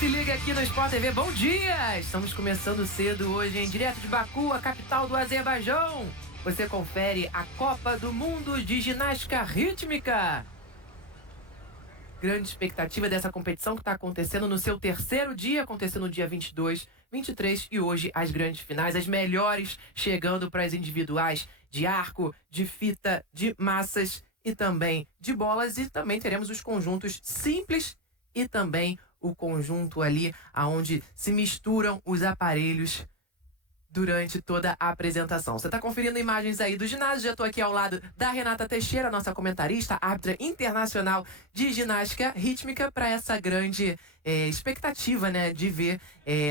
Se liga aqui no Sport TV, bom dia! Estamos começando cedo hoje, em direto de Baku, a capital do Azerbaijão. Você confere a Copa do Mundo de Ginástica Rítmica. Grande expectativa dessa competição que está acontecendo no seu terceiro dia, acontecendo no dia 22, 23 e hoje as grandes finais, as melhores chegando para as individuais de arco, de fita, de massas e também de bolas, e também teremos os conjuntos simples e também o conjunto ali aonde se misturam os aparelhos durante toda a apresentação. Você está conferindo imagens aí do ginásio, já estou aqui ao lado da Renata Teixeira, nossa comentarista, árbitra internacional de ginástica rítmica, para essa grande expectativa, né, de ver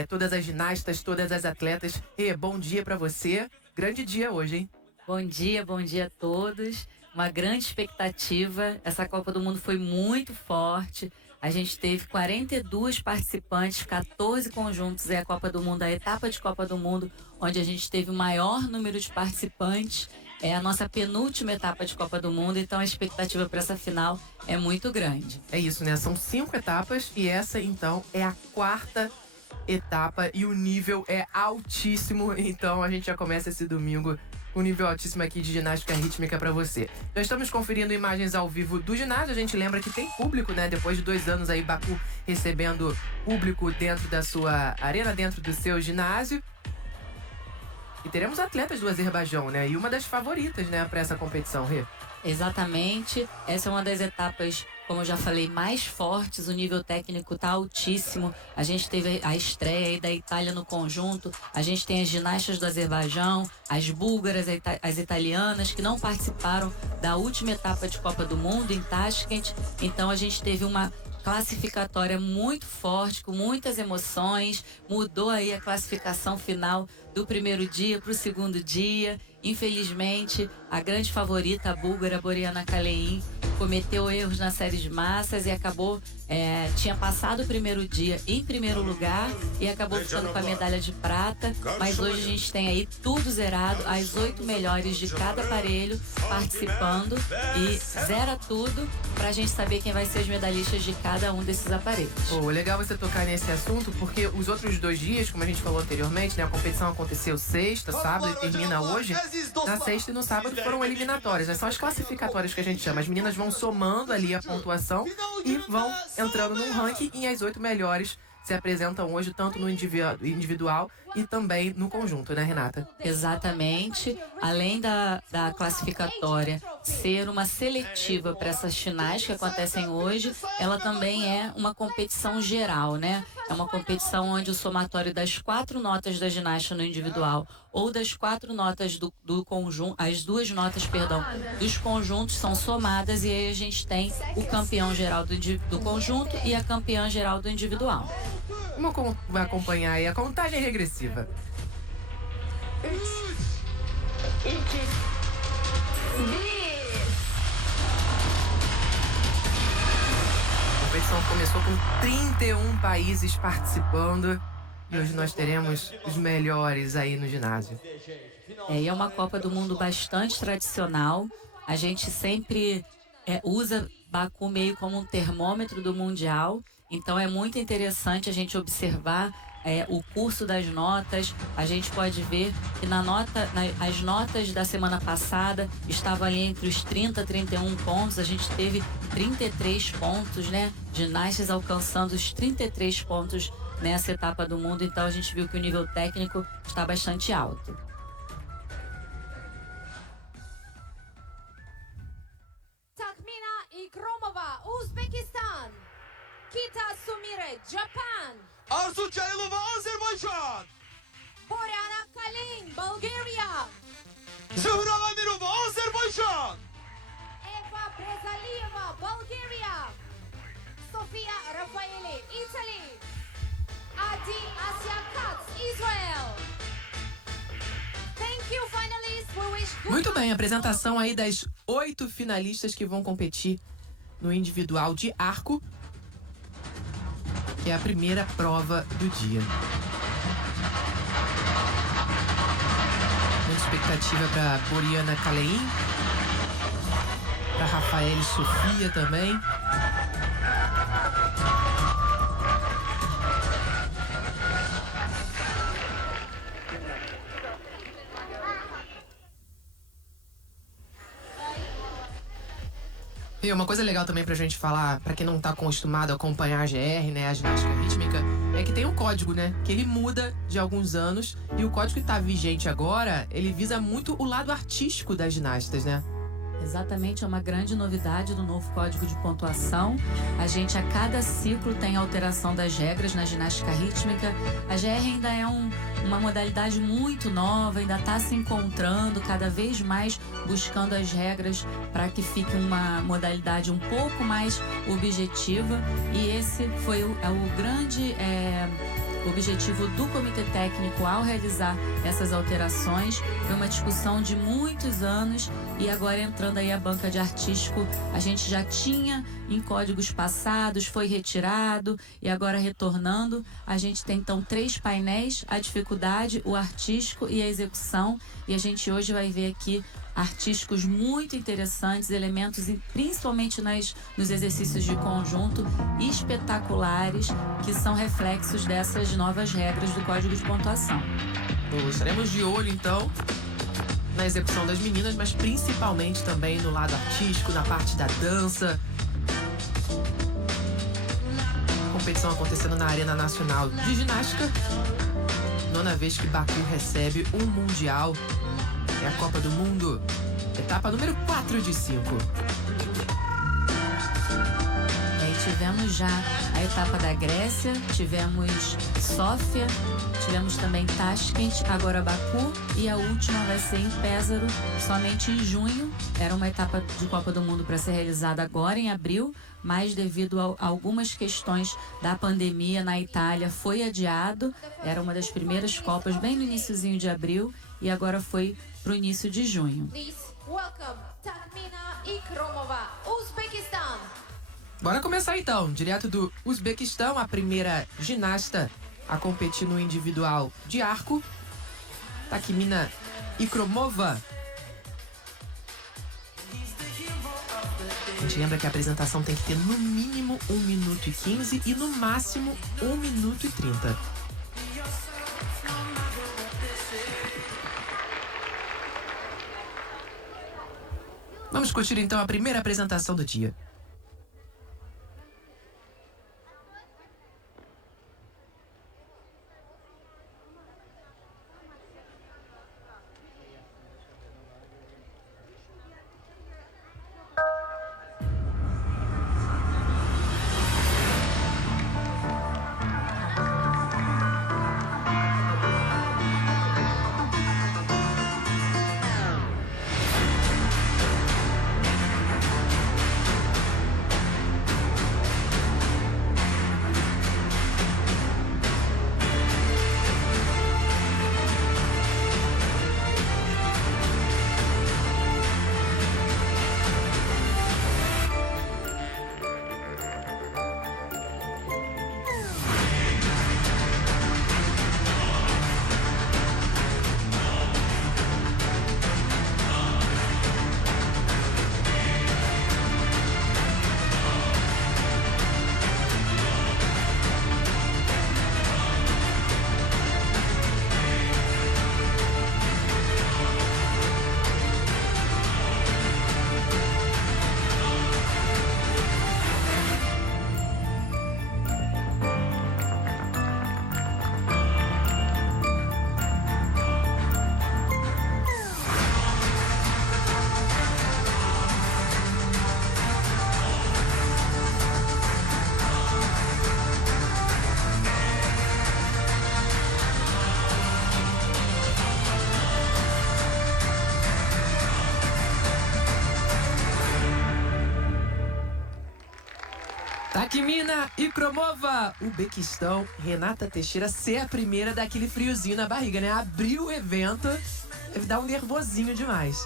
todas as ginastas, todas as atletas. Bom dia para você, grande dia hoje, hein? Bom dia a todos. Uma grande expectativa. Essa Copa do Mundo foi muito forte. A gente teve 42 participantes, 14 conjuntos. É a Copa do Mundo, a etapa de Copa do Mundo, onde a gente teve o maior número de participantes. É a nossa penúltima etapa de Copa do Mundo, então a expectativa para essa final é muito grande. É isso, né? São 5 etapas e essa, então, é a quarta etapa e o nível é altíssimo. Então a gente já começa esse domingo com um nível altíssimo aqui de ginástica rítmica para você. Nós estamos conferindo imagens ao vivo do ginásio. A gente lembra que tem público, né? Depois de 2 anos aí, Baku recebendo público dentro da sua arena, dentro do seu ginásio. E teremos atletas do Azerbaijão, né? E uma das favoritas, né, para essa competição, Rê. Exatamente. Essa é uma das etapas, como eu já falei, mais fortes. O nível técnico está altíssimo. A gente teve a estreia aí da Itália no conjunto. A gente tem as ginastas do Azerbaijão, as búlgaras, as italianas, que não participaram da última etapa de Copa do Mundo em Tashkent. Então a gente teve uma classificatória muito forte, com muitas emoções. Mudou aí a classificação final do primeiro dia para o segundo dia. Infelizmente, a grande favorita, a búlgara Boriana Kalin, cometeu erros na série de massas e acabou, tinha passado o primeiro dia em primeiro lugar e acabou ficando com a medalha de prata. Mas hoje a gente tem aí tudo zerado, as 8 melhores de cada aparelho participando e zera tudo pra gente saber quem vai ser os medalhistas de cada um desses aparelhos. Legal você tocar nesse assunto, porque os outros 2 dias, como a gente falou anteriormente, né, a competição aconteceu sexta, sábado e termina hoje. Na sexta e no sábado foram eliminatórias, né? São as classificatórias que a gente chama. As meninas vão somando ali a pontuação e vão entrando num ranking, e as 8 melhores se apresentam hoje tanto no individual e também no conjunto, né, Renata? Exatamente. Além da classificatória ser uma seletiva para essas finais que acontecem hoje, ela também é uma competição geral, né? É uma competição onde o somatório das 4 notas da ginástica no individual ou das 4 notas do conjunto, as 2 notas, perdão, dos conjuntos são somadas, e aí a gente tem o campeão geral do conjunto e a campeã geral do individual. Vamos acompanhar aí a contagem regressiva. 3, 2, 1. A competição começou com 31 países participando e hoje nós teremos os melhores aí no ginásio. E é uma Copa do Mundo bastante tradicional. A gente sempre usa Baku meio como um termômetro do Mundial. Então é muito interessante a gente observar o curso das notas. A gente pode ver que as notas da semana passada estavam ali entre os 30 e 31 pontos. A gente teve 33 pontos, né? Ginastas alcançando os 33 pontos nessa etapa do mundo. Então a gente viu que o nível técnico está bastante alto. Takhmina Ikromova, Uzbekistan. Kita Sumire, Japan. Arzu Chalilova, Azerbaycan. Boriana Kalin, Bulgaria. Zuhra Amirova, Azerbaycan. Eva Brezalieva, Bulgaria. Sofia Rafaeli, Italy. Adi Asiakats, Israel. Thank you, finalists. We wish good. Muito bem, apresentação aí das 8 finalistas que vão competir no individual de arco, que é a primeira prova do dia. Muita expectativa para Boriana Kalin, para Rafael Sofia também. E uma coisa legal também pra gente falar, pra quem não tá acostumado a acompanhar a GR, né, a ginástica rítmica, é que tem um código, né, que ele muda de alguns anos, e o código que tá vigente agora, ele visa muito o lado artístico das ginastas, né? Exatamente, é uma grande novidade do novo Código de Pontuação. A gente, a cada ciclo, tem alteração das regras na ginástica rítmica. A GR ainda é uma modalidade muito nova, ainda está se encontrando, cada vez mais buscando as regras para que fique uma modalidade um pouco mais objetiva. E esse foi o grande objetivo do Comitê Técnico ao realizar essas alterações. Foi uma discussão de muitos anos e agora entrando aí a banca de artístico, a gente já tinha em códigos passados, foi retirado e agora retornando. A gente tem então 3 painéis, a dificuldade, o artístico e a execução, e a gente hoje vai ver aqui artísticos muito interessantes, elementos principalmente nos exercícios de conjunto espetaculares, que são reflexos dessas novas regras do Código de Pontuação. Estaremos de olho então na execução das meninas, mas principalmente também no lado artístico, na parte da dança. Competição acontecendo na Arena Nacional de Ginástica. 9ª vez que Baku recebe um Mundial. É a Copa do Mundo, etapa número 4 de 5. E aí tivemos já a etapa da Grécia, tivemos Sófia, tivemos também Tashkent, agora Baku, e a última vai ser em Péssaro, somente em junho. Era uma etapa de Copa do Mundo para ser realizada agora em abril, mas devido a algumas questões da pandemia na Itália foi adiado. Era uma das primeiras Copas bem no iniciozinho de abril e agora foi para o início de junho. Please welcome Takmina Ikromova, Uzbequistão. Bora começar então, direto do Uzbequistão, a primeira ginasta a competir no individual de arco, Takmina Ikromova. A gente lembra que a apresentação tem que ter no mínimo 1 minuto e 15 e no máximo 1 minuto e 30. Vamos curtir então a primeira apresentação do dia. Takmina Ikromova, Uzbequistão, Renata Teixeira ser a primeira daquele friozinho na barriga, né? Abriu o evento, deve dar um nervosinho demais.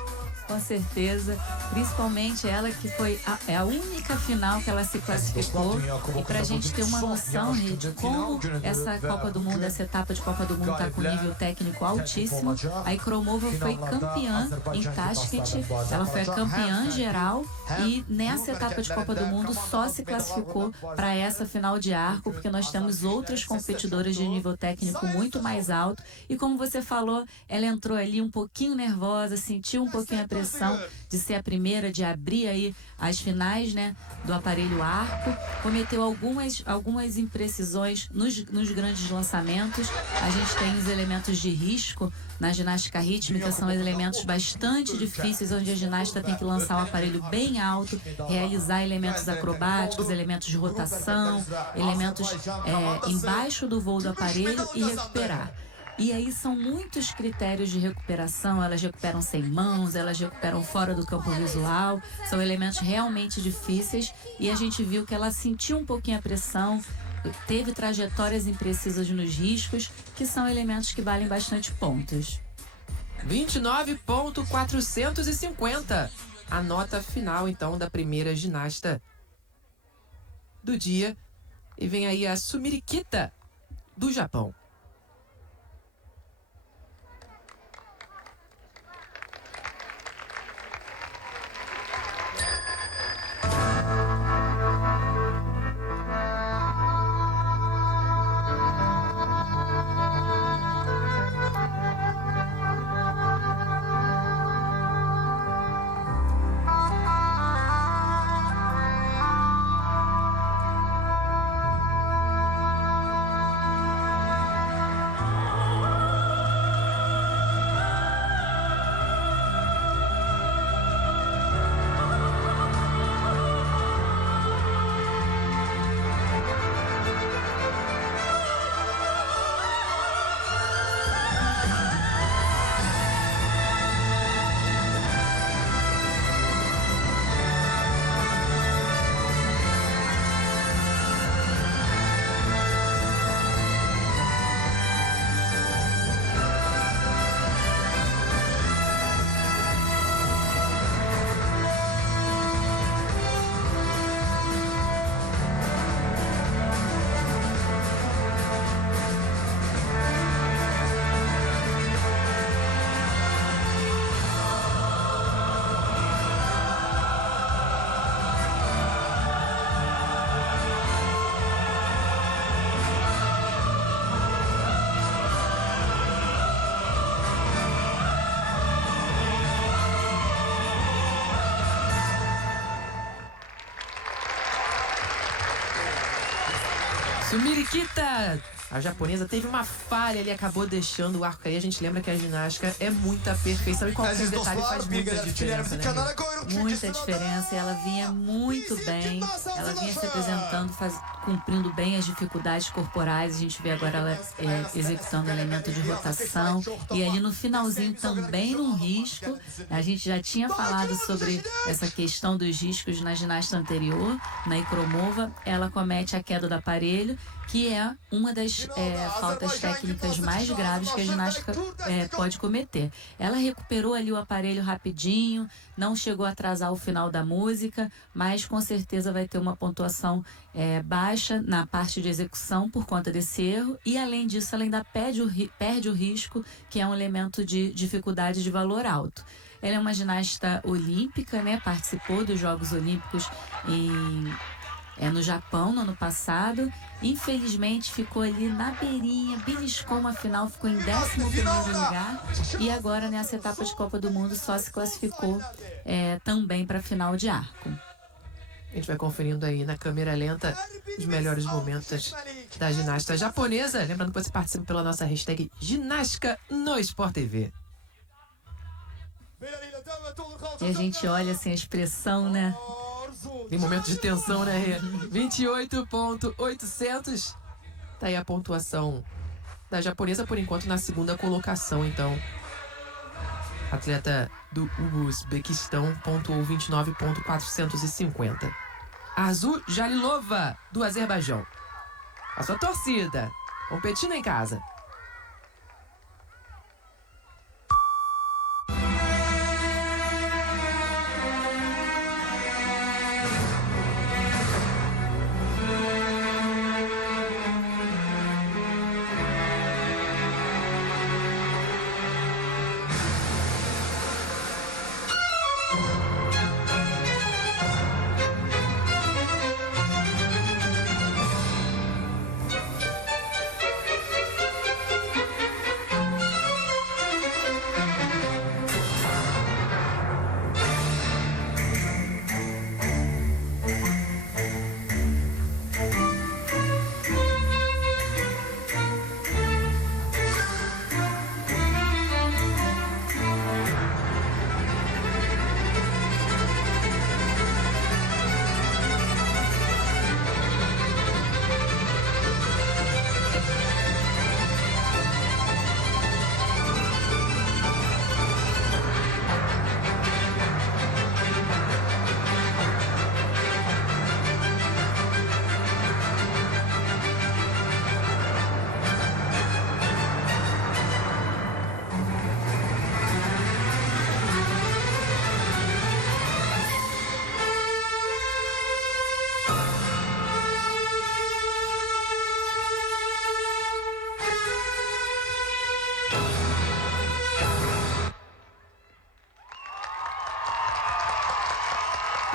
Com certeza, principalmente ela que foi a única final que ela se classificou. E pra gente ter uma noção, né, de como essa Copa do Mundo, essa etapa de Copa do Mundo tá com nível técnico altíssimo. A Ikromova foi campeã em Tashkent, ela foi a campeã geral e nessa etapa de Copa do Mundo só se classificou para essa final de arco, porque nós temos outras competidoras de nível técnico muito mais alto. E como você falou, ela entrou ali um pouquinho nervosa, sentiu um pouquinho a pressão de ser a primeira, de abrir aí as finais, né, do aparelho arco. Cometeu algumas imprecisões nos grandes lançamentos. A gente tem os elementos de risco na ginástica rítmica, são elementos bastante difíceis, onde a ginasta tem que lançar o aparelho bem alto, realizar elementos acrobáticos, elementos de rotação, elementos embaixo do voo do aparelho e recuperar. E aí são muitos critérios de recuperação, elas recuperam sem mãos, elas recuperam fora do campo visual, são elementos realmente difíceis, e a gente viu que ela sentiu um pouquinho a pressão, teve trajetórias imprecisas nos riscos, que são elementos que valem bastante pontos. 29.450. A nota final, então, da primeira ginasta do dia. E vem aí a Sumire Kita, do Japão. Sumire Kita, a japonesa, teve uma falha ali, acabou deixando o arco cair. A gente lembra que a ginástica é muita perfeição e qualquer detalhe faz muita diferença, né? Muita diferença, e ela vinha muito bem, ela vinha se apresentando, cumprindo bem as dificuldades corporais. A gente vê agora ela executando elemento de rotação, e ali no finalzinho também num risco. A gente já tinha falado sobre essa questão dos riscos na ginasta anterior, na Ikromova. Ela comete a queda do aparelho, que é uma das faltas técnicas mais graves que a ginástica pode cometer. Ela recuperou ali o aparelho rapidinho, não chegou a atrasar o final da música, mas com certeza vai ter uma pontuação baixa na parte de execução por conta desse erro, e além disso ela ainda perde o risco, que é um elemento de dificuldade de valor alto. Ela é uma ginasta olímpica, né? Participou dos Jogos Olímpicos no Japão no ano passado. Infelizmente ficou ali na beirinha, beliscou uma final, ficou em 11º lugar, e agora nessa etapa de Copa do Mundo só se classificou também para a final de arco. A gente vai conferindo aí na câmera lenta os melhores momentos da ginasta japonesa. Lembrando que você participa pela nossa hashtag Ginástica no Sport TV. E a gente olha assim a expressão, né? Em momento de tensão, né, Rê? 28.800. Tá aí a pontuação da japonesa, por enquanto, na segunda colocação, então. Atleta do Uzbequistão pontuou 29.450. Arzu Jalilova, do Azerbaijão. A sua torcida, competindo em casa.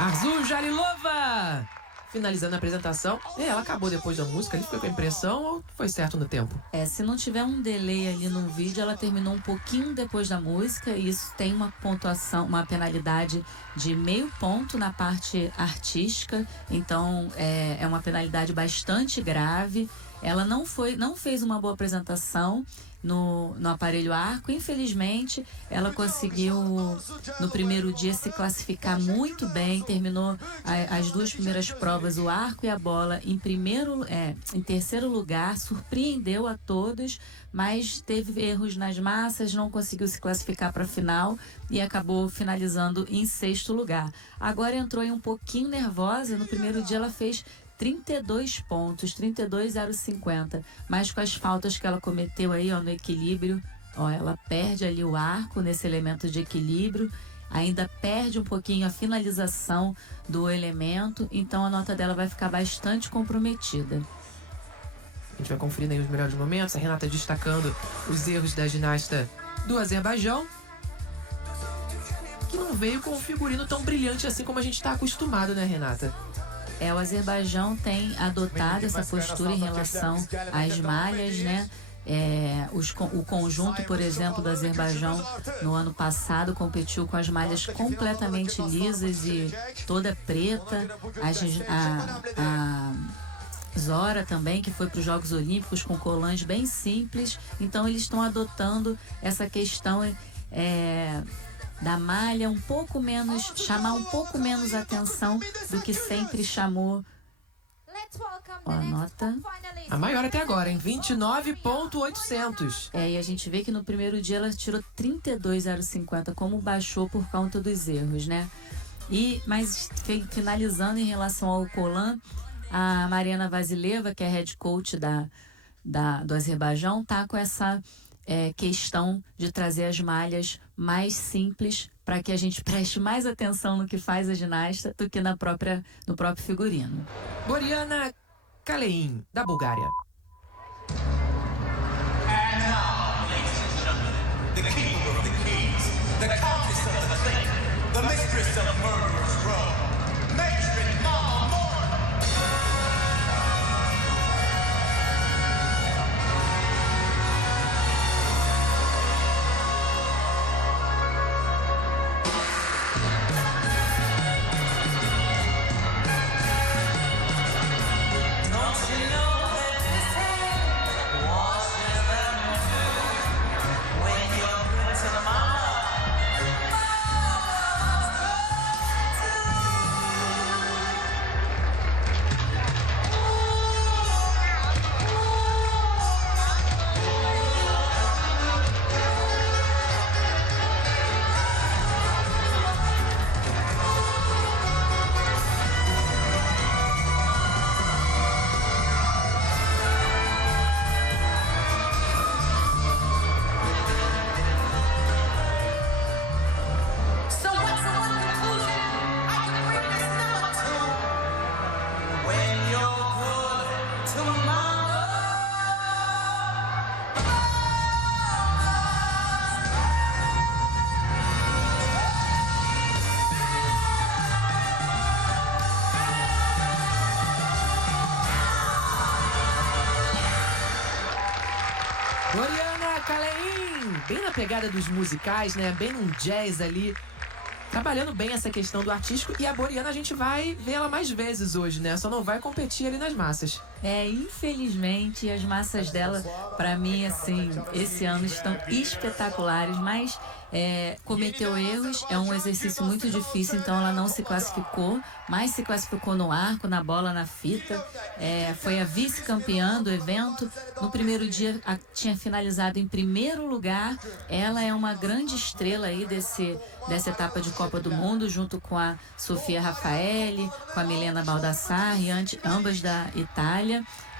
Arzu Jalilova! Finalizando a apresentação. Ela acabou depois da música, ele ficou com a impressão ou foi certo no tempo? Se não tiver um delay ali no vídeo, ela terminou um pouquinho depois da música, e isso tem uma pontuação, uma penalidade de meio ponto na parte artística, então é uma penalidade bastante grave. Ela não fez uma boa apresentação no aparelho arco. Infelizmente, ela conseguiu no primeiro dia se classificar muito bem, terminou as duas primeiras provas, o arco e a bola, em terceiro lugar, surpreendeu a todos, mas teve erros nas massas, não conseguiu se classificar para a final e acabou finalizando em sexto lugar. Agora entrou aí um pouquinho nervosa. No primeiro dia ela fez 32 pontos, 32,050, mas com as faltas que ela cometeu aí, no equilíbrio, ela perde ali o arco nesse elemento de equilíbrio, ainda perde um pouquinho a finalização do elemento, então a nota dela vai ficar bastante comprometida. A gente vai conferir aí os melhores momentos, a Renata destacando os erros da ginasta do Azerbaijão, que não veio com um figurino tão brilhante assim como a gente está acostumado, né, Renata? O Azerbaijão tem adotado essa postura em relação às malhas, né? O conjunto, por exemplo, do Azerbaijão, no ano passado, competiu com as malhas completamente lisas e toda preta. A Zora também, que foi para os Jogos Olímpicos com colãs bem simples. Então, eles estão adotando essa questão da malha chamar um pouco menos atenção do que sempre chamou. A nota a maior até agora, em 29.800. E a gente vê que no primeiro dia ela tirou 32,050, como baixou por conta dos erros, né? Mas finalizando em relação ao Colan, a Mariana Vasileva, que é head coach do Azerbaijão, tá com essa questão de trazer as malhas mais simples para que a gente preste mais atenção no que faz a ginasta do que no próprio figurino. Boriana Kalein, da Bulgária. And now, ladies and gentlemen, the keeper of the keys, the countess of the fate, the mistress of murderer's row, Matron Mama Moore. Boriana Kalein, bem na pegada dos musicais, né? Bem num jazz ali, trabalhando bem essa questão do artístico. E a Boriana a gente vai ver ela mais vezes hoje, né? Só não vai competir ali nas massas. Infelizmente, as massas dela, para mim, assim, esse ano estão espetaculares, mas cometeu erros, é um exercício muito difícil, então ela não se classificou, mas se classificou no arco, na bola, na fita, foi a vice-campeã do evento. No primeiro dia tinha finalizado em primeiro lugar. Ela é uma grande estrela aí dessa etapa de Copa do Mundo, junto com a Sofia Raffaelli, com a Milena Baldassarri, ambas da Itália.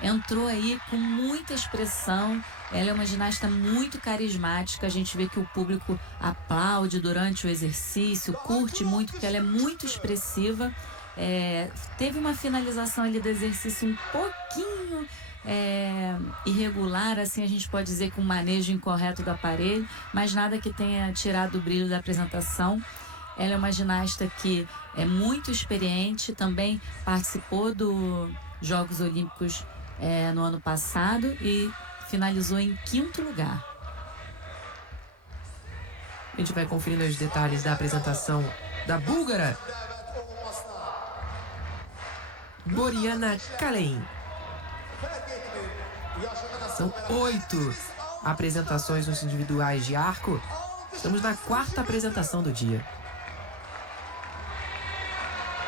Entrou aí com muita expressão. Ela é uma ginasta muito carismática. A gente vê que o público aplaude durante o exercício, curte muito, porque ela é muito expressiva. Teve uma finalização ali do exercício um pouquinho irregular, assim a gente pode dizer, com o manejo incorreto do aparelho, mas nada que tenha tirado o brilho da apresentação. Ela é uma ginasta que é muito experiente, também participou dos Jogos Olímpicos no ano passado e finalizou em 5º lugar. A gente vai conferindo os detalhes da apresentação da búlgara Boriana Kalein. São 8 apresentações nos individuais de arco. Estamos na 4ª apresentação do dia.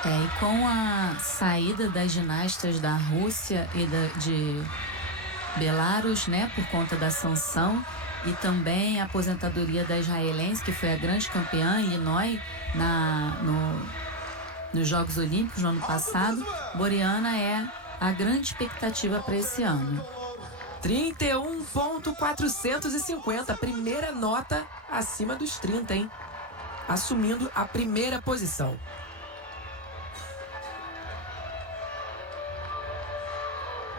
E com a saída das ginastas da Rússia e de Belarus, né, por conta da sanção, e também a aposentadoria da israelense, que foi a grande campeã, Illinois, nos Jogos Olímpicos no ano passado, Boriana é a grande expectativa para esse ano. 31.450, primeira nota acima dos 30, hein? Assumindo a primeira posição.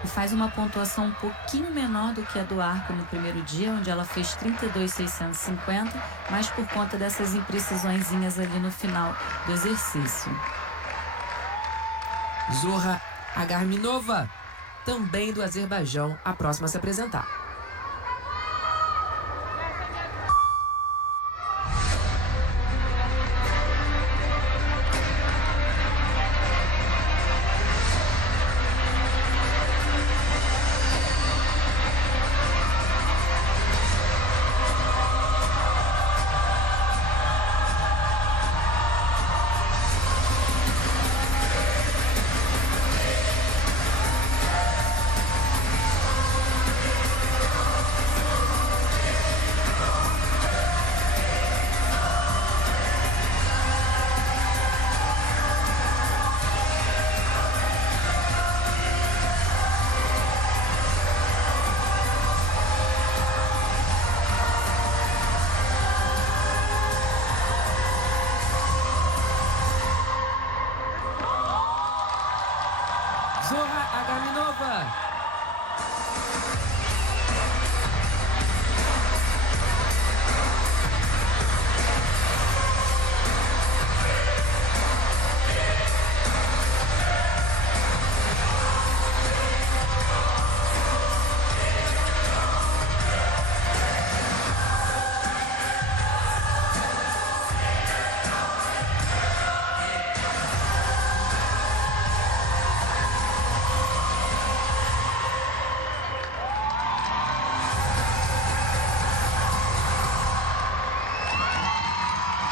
E faz uma pontuação um pouquinho menor do que a do arco no primeiro dia, onde ela fez 32.650, mas por conta dessas imprecisõezinhas ali no final do exercício. Zorha Agarminova, também do Azerbaijão, a próxima a se apresentar. Zorha Agarminova.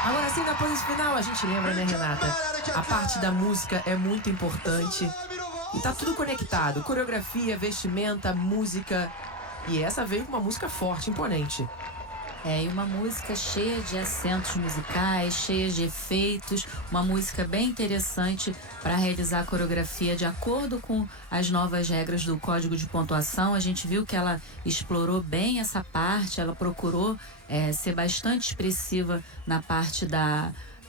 Agora sim, na pose final, a gente lembra, né, Renata? A parte da música é muito importante. E tá tudo conectado. Coreografia, vestimenta, música. E essa veio com uma música forte, imponente. E uma música cheia de acentos musicais, cheia de efeitos, uma música bem interessante para realizar a coreografia de acordo com as novas regras do Código de Pontuação. A gente viu que ela explorou bem essa parte, ela procurou ser bastante expressiva na parte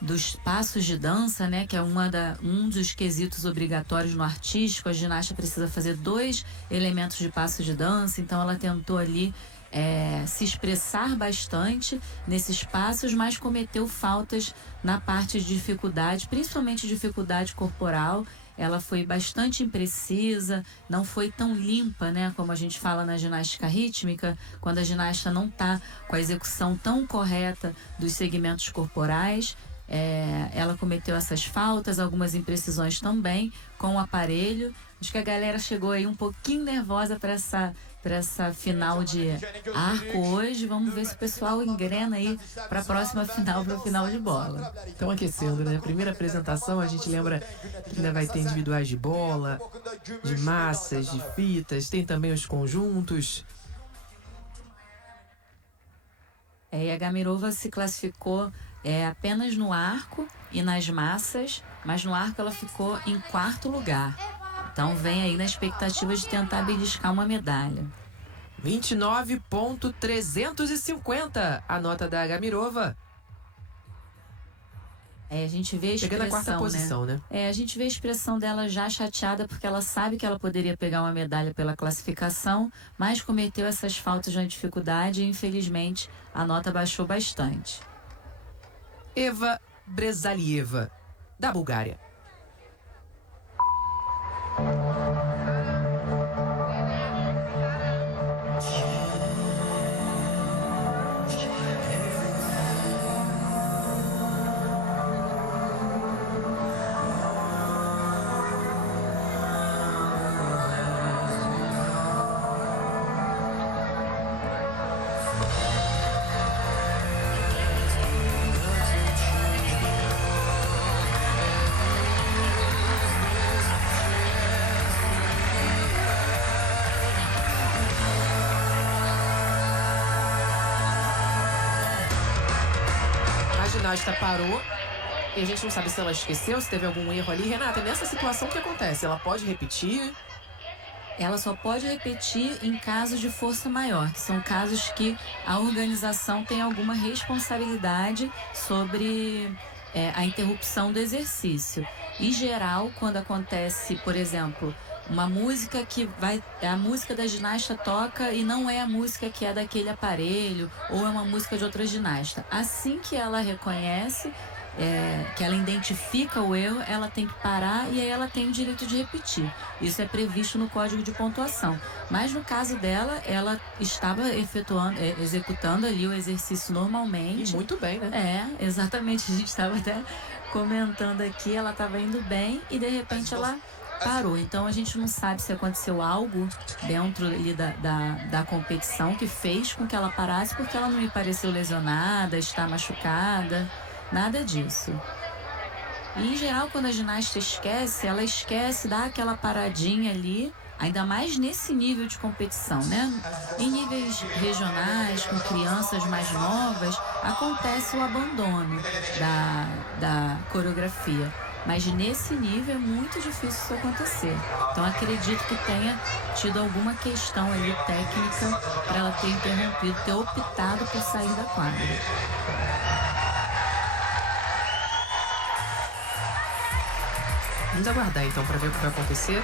dos passos de dança, né, que é um dos quesitos obrigatórios no artístico. A ginasta precisa fazer 2 elementos de passo de dança, então ela tentou ali se expressar bastante nesses passos, mas cometeu faltas na parte de dificuldade, principalmente dificuldade corporal. Ela foi bastante imprecisa, não foi tão limpa, né, como a gente fala na ginástica rítmica, quando a ginasta não está com a execução tão correta dos segmentos corporais. Ela cometeu essas faltas, algumas imprecisões também com o aparelho. Acho que a galera chegou aí um pouquinho nervosa para essa final de arco hoje. Vamos ver se o pessoal engrena aí para a próxima final, para o final de bola. Estão aquecendo, né? Primeira apresentação, a gente lembra que ainda vai ter individuais de bola, de massas, de fitas, tem também os conjuntos. E a Gamirova se classificou apenas no arco e nas massas, mas no arco ela ficou em 4º lugar. Então vem aí na expectativa de tentar beliscar uma medalha. 29.350 a nota da Gamirova. A gente vê a expressão, chegando na 4ª posição, né? A gente vê a expressão dela já chateada, porque ela sabe que ela poderia pegar uma medalha pela classificação, mas cometeu essas faltas na dificuldade e, infelizmente, a nota baixou bastante. Eva Bresalieva, da Bulgária. A ginasta parou e a gente não sabe se ela esqueceu, se teve algum erro ali. Renata, nessa situação o que acontece? Ela pode repetir? Ela só pode repetir em casos de força maior, que são casos que a organização tem alguma responsabilidade sobre a interrupção do exercício. Em geral, quando acontece, por exemplo, uma música que a música da ginasta toca e não é a música que é daquele aparelho, ou é uma música de outra ginasta. Assim que ela reconhece, que ela identifica o erro, ela tem que parar e aí ela tem o direito de repetir. Isso é previsto no código de pontuação. Mas no caso dela, ela estava executando ali o exercício normalmente. E muito bem, né? Exatamente. A gente estava até comentando aqui, ela estava indo bem e de repente ela parou. Então a gente não sabe se aconteceu algo dentro ali da competição que fez com que ela parasse, porque ela não me pareceu lesionada, está machucada, nada disso. E em geral, quando a ginasta esquece, ela esquece, dá aquela paradinha ali, ainda mais nesse nível de competição, né? Em níveis regionais, com crianças mais novas, acontece o abandono da coreografia. Mas nesse nível é muito difícil isso acontecer. Então acredito que tenha tido alguma questão ali técnica para ela ter interrompido, ter optado por sair da quadra. Vamos aguardar então para ver o que vai acontecer.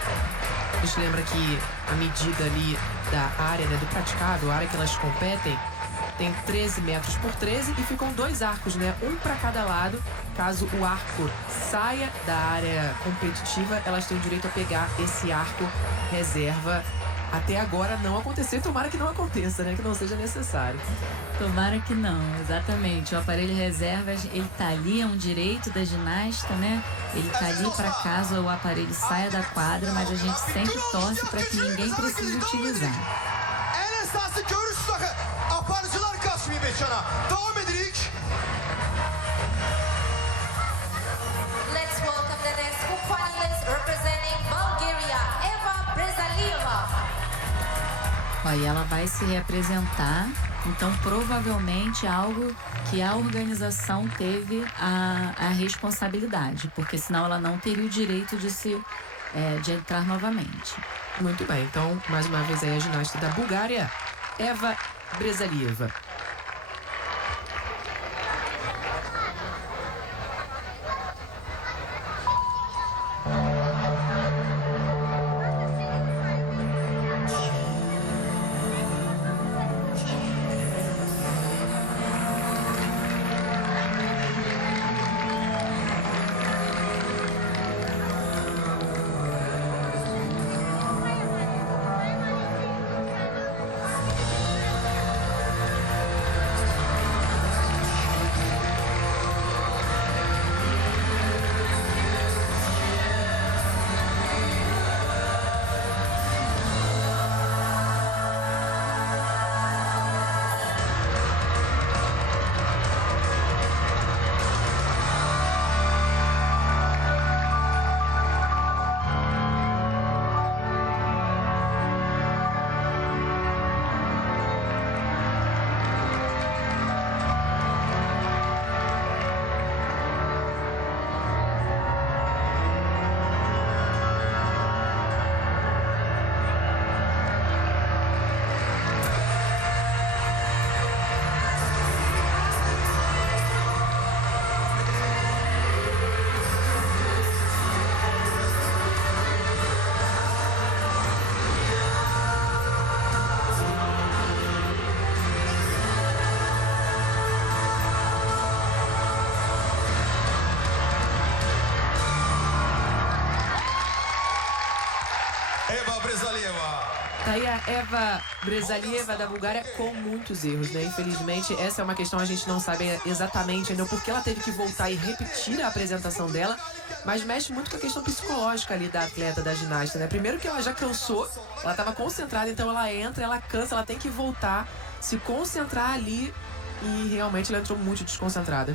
A gente lembra que a medida ali da área, né, do praticável, a área que elas competem, tem 13 metros por 13 e ficam 2 arcos, né? Um para cada lado. Caso o arco saia da área competitiva, elas têm o direito a pegar esse arco reserva. Até agora não aconteceu, tomara que não aconteça, né? Que não seja necessário. Tomara que não, exatamente. O aparelho reserva, ele tá ali, é um direito da ginasta, né? Ele tá ali para caso o aparelho saia da quadra, mas a gente sempre torce para que ninguém precise utilizar. Let's welcome the next finalist representing Bulgaria, Eva Bresalieva. Aí ela vai se reapresentar, então provavelmente algo que a organização teve a responsabilidade, porque senão ela não teria o direito de entrar novamente. Muito bem, então mais uma vez aí a ginasta da Bulgária, Eva Bresalieva. Tá aí a Eva Bresalieva da Bulgária com muitos erros, né? Infelizmente, essa é uma questão, a gente não sabe exatamente ainda porque ela teve que voltar e repetir a apresentação dela, mas mexe muito com a questão psicológica ali da atleta, da ginasta, né? Primeiro que ela já cansou, ela estava concentrada, então ela entra, ela cansa, ela tem que voltar, se concentrar ali e realmente ela entrou muito desconcentrada.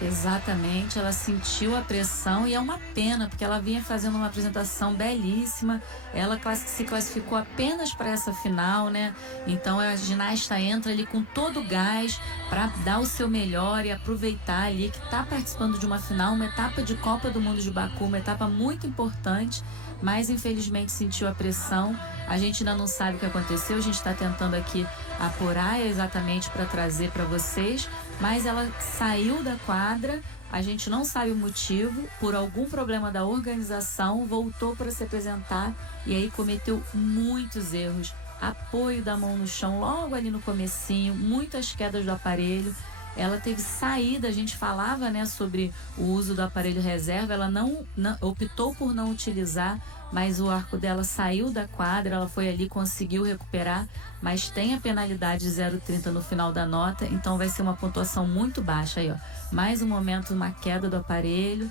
Exatamente, ela sentiu a pressão e é uma pena, porque ela vinha fazendo uma apresentação belíssima, ela se classificou apenas para essa final, né? Então a ginasta entra ali com todo o gás para dar o seu melhor e aproveitar ali que está participando de uma final, uma etapa de Copa do Mundo de Baku, uma etapa muito importante, mas infelizmente sentiu a pressão. A gente ainda não sabe o que aconteceu, a gente está tentando aqui apurar exatamente para trazer para vocês, mas ela saiu da quadra, a gente não sabe o motivo, por algum problema da organização, voltou para se apresentar e aí cometeu muitos erros. Apoio da mão no chão logo ali no comecinho, muitas quedas do aparelho. Ela teve saída, a gente falava, né, sobre o uso do aparelho reserva, ela não optou por não utilizar, mas o arco dela saiu da quadra, ela foi ali, conseguiu recuperar, mas tem a penalidade de 0,30 no final da nota, então vai ser uma pontuação muito baixa aí, ó. Mais um momento, uma queda do aparelho.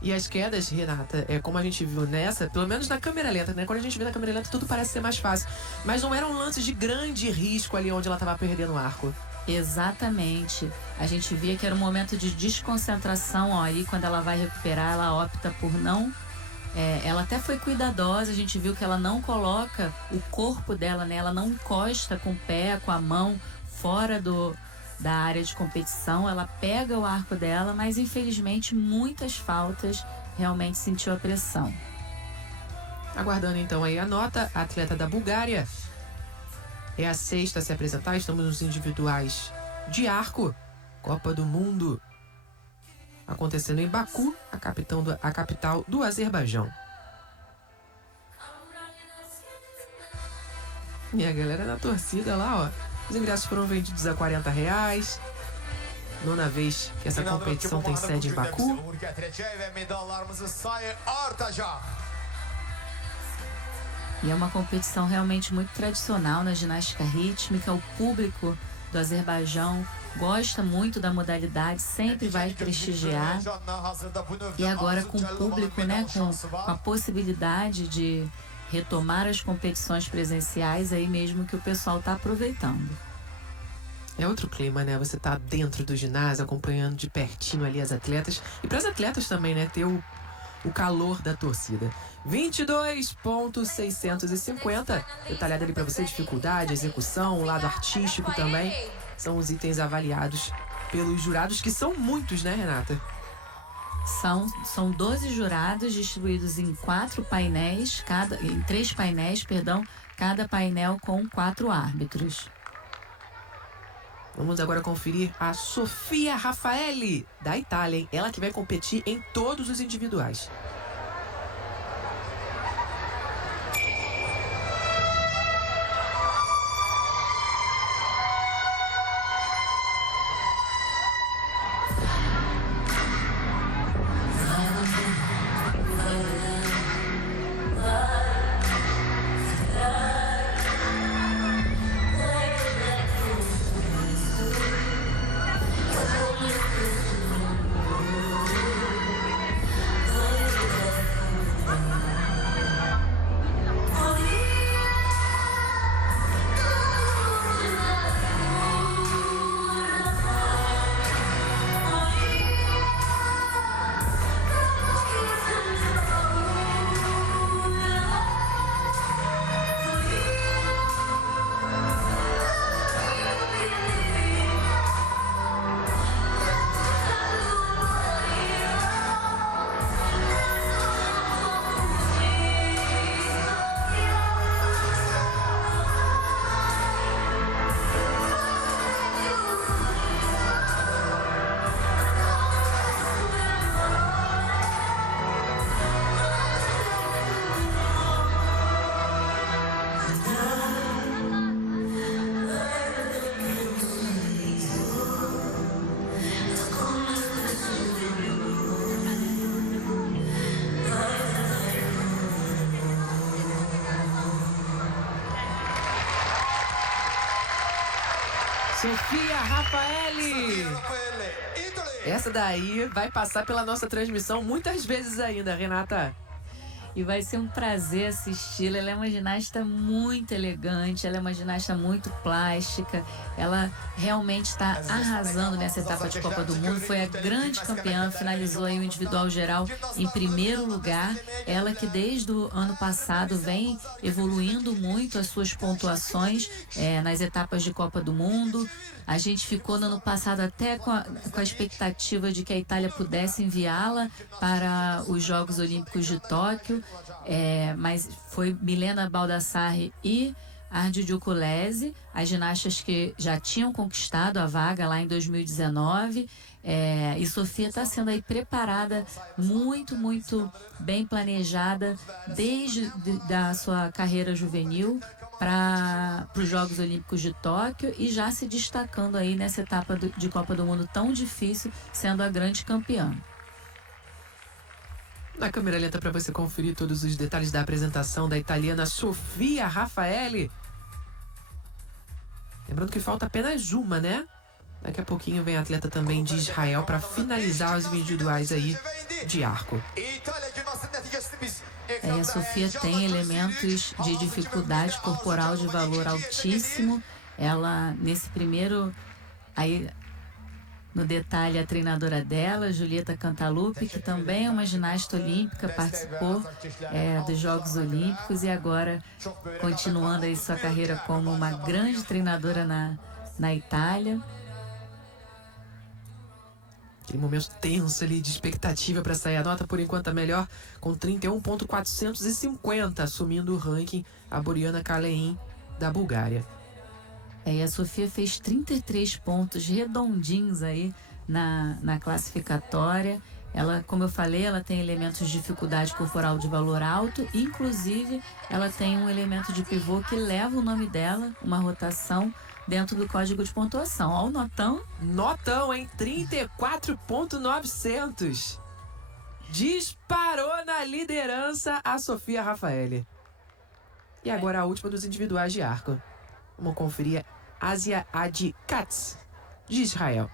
E as quedas, Renata, como a gente viu nessa, pelo menos na câmera lenta, né? Quando a gente vê na câmera lenta, tudo parece ser mais fácil. Mas não eram lances de grande risco ali onde ela estava perdendo o arco. Exatamente. A gente via que era um momento de desconcentração, ó, ali quando ela vai recuperar, ela opta por não... ela até foi cuidadosa, a gente viu que ela não coloca o corpo dela, né? Ela não encosta com o pé, com a mão, fora da área de competição. Ela pega o arco dela, mas infelizmente muitas faltas, realmente sentiu a pressão. Aguardando então aí a nota, a atleta da Bulgária é a sexta a se apresentar. Estamos nos individuais de arco, Copa do Mundo acontecendo em Baku, a capital do Azerbaijão. E a galera da torcida lá, ó. Os ingressos foram vendidos a R$40. Nona vez que essa competição tem sede em Baku. E é uma competição realmente muito tradicional na ginástica rítmica. O público do Azerbaijão gosta muito da modalidade, sempre vai prestigiar. E agora com o público, né, com a possibilidade de retomar as competições presenciais, aí mesmo que o pessoal está aproveitando. É outro clima, né? Você tá dentro do ginásio, acompanhando de pertinho ali as atletas. E para as atletas também, né? Ter o calor da torcida. 22.650. Detalhado ali para você, dificuldade, execução, o lado artístico também. São os itens avaliados pelos jurados, que são muitos, né, Renata? São 12 jurados distribuídos em 3 painéis, cada painel com 4 árbitros. Vamos agora conferir a Sofia Raffaelli, da Itália, hein? Ela que vai competir em todos os individuais. Sofia Raffaelli. Essa daí vai passar pela nossa transmissão muitas vezes ainda, Renata. E vai ser um prazer assisti-la. Ela é uma ginasta muito elegante, ela é uma ginasta muito plástica. Ela realmente está arrasando nessa etapa de Copa do Mundo. Foi a grande campeã, finalizou aí o individual geral em primeiro lugar. Ela que desde o ano passado vem evoluindo muito as suas pontuações nas etapas de Copa do Mundo. A gente ficou no ano passado até com a expectativa de que a Itália pudesse enviá-la para os Jogos Olímpicos de Tóquio, mas foi Milena Baldassarri e Ardi Diuculese, as ginastas que já tinham conquistado a vaga lá em 2019. E Sofia está sendo aí preparada, muito, muito bem planejada desde da sua carreira juvenil para os Jogos Olímpicos de Tóquio e já se destacando aí nessa etapa de Copa do Mundo tão difícil, sendo a grande campeã. Na câmera lenta para você conferir todos os detalhes da apresentação da italiana Sofia Raffaelli. Lembrando que falta apenas uma, né? Daqui a pouquinho vem a atleta também de Israel para finalizar os individuais aí de arco. A Sofia tem elementos de dificuldade corporal de valor altíssimo. Ela, nesse primeiro, aí no detalhe, a treinadora dela, Julieta Cantalupi, que também é uma ginasta olímpica, participou dos Jogos Olímpicos e agora continuando aí sua carreira como uma grande treinadora na Itália. Aquele momento tenso ali de expectativa para sair a nota, por enquanto a melhor, com 31.450, assumindo o ranking, a Boriana Kalein, da Bulgária. E a Sofia fez 33 pontos redondinhos aí na classificatória. Ela, como eu falei, ela tem elementos de dificuldade corporal de valor alto, inclusive ela tem um elemento de pivô que leva o nome dela, uma rotação dentro do código de pontuação. Ó, o notão. Notão, hein? 34.900. Disparou na liderança a Sofia Raffaelli. E agora a última dos individuais de arco. Vamos conferir Asia Adi Katz, de Israel.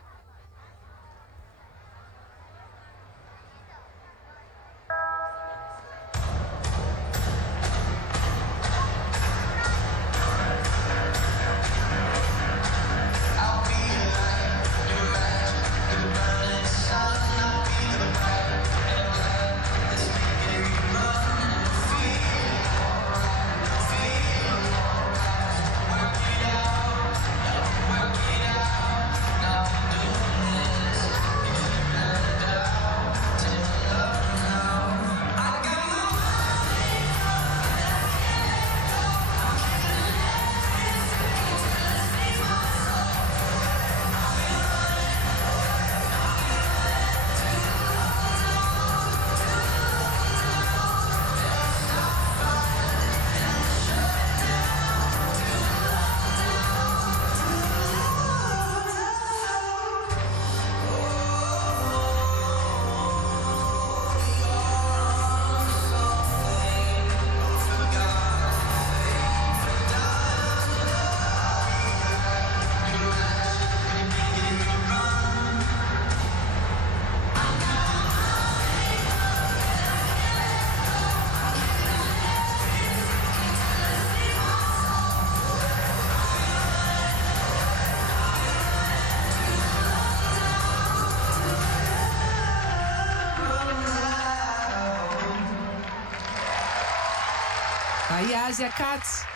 Aí a Asia Katz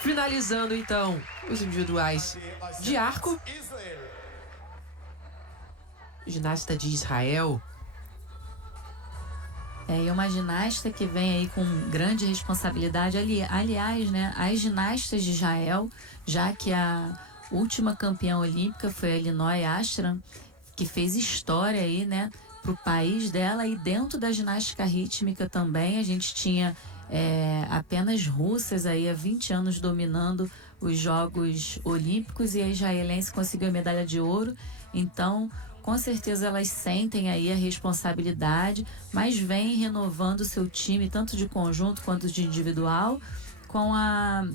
finalizando então os individuais de arco. Ginasta de Israel. E uma ginasta que vem aí com grande responsabilidade. Aliás, né, as ginastas de Israel, já que a última campeã olímpica foi a Linoy Astram, que fez história aí, né, pro país dela, e dentro da ginástica rítmica também a gente tinha apenas russas aí há 20 anos dominando os Jogos Olímpicos, e a israelense conseguiu a medalha de ouro. Então, com certeza elas sentem aí a responsabilidade, mas vêm renovando seu time, tanto de conjunto quanto de individual, com a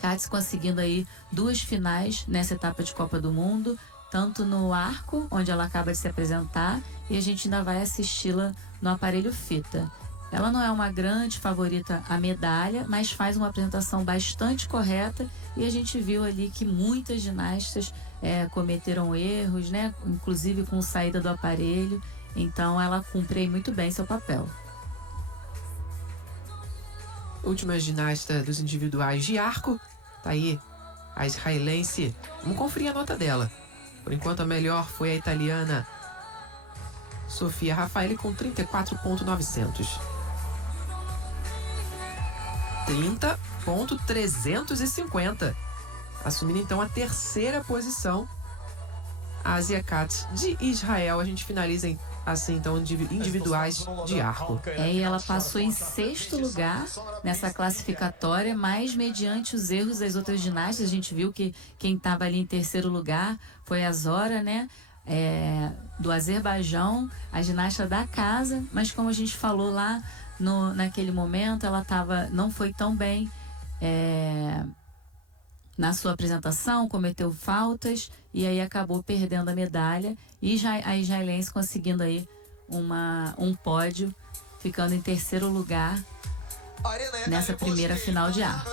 Katz conseguindo aí 2 finais nessa etapa de Copa do Mundo, tanto no arco, onde ela acaba de se apresentar, e a gente ainda vai assisti-la no aparelho fita. Ela não é uma grande favorita à medalha, mas faz uma apresentação bastante correta, e a gente viu ali que muitas ginastas cometeram erros, né? Inclusive com saída do aparelho. Então ela cumpre aí muito bem seu papel. Última ginasta dos individuais de arco, tá aí a israelense. Vamos conferir a nota dela. Por enquanto a melhor foi a italiana Sofia Raffaelli com 34.900. 30.350. Assumindo então a terceira posição. A Asia Katz de Israel. A gente finaliza assim então individuais de arco. E ela passou em 6º lugar nessa classificatória, mas mediante os erros das outras ginastas. A gente viu que quem estava ali em 3º lugar foi a Zora, né? Do Azerbaijão, a ginasta da casa, mas como a gente falou lá naquele momento, ela não foi tão bem na sua apresentação, cometeu faltas e aí acabou perdendo a medalha, e a israelense conseguindo aí um pódio, ficando em 3º lugar nessa primeira final de arco.